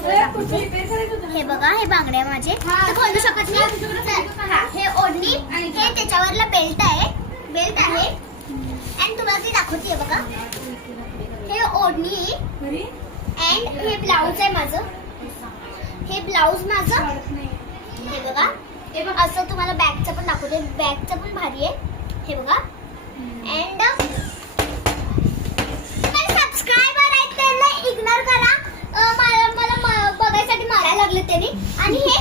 तुम्हाला दाखवते. हे बघा, हे बांगड्या माझे तर खोलू शकत नाही. हा, हे ओढणी, हे त्याच्यावरला बेल्ट आहे. आणि तुम्हाला ते दाखवते बघा. हे ओढणी अँड हे ब्लाऊज आहे माझं. हे ब्लाऊज माझं. हे बघा, असं तुम्हाला बॅगचं पण दाखवते. बॅगचं पण भारी आहे. हे बघा. अँड सबस्क्रायबर आहेत त्यांना इग्नोर करा. मला बघायसाठी मारायला लागले त्यांनी. आणि हे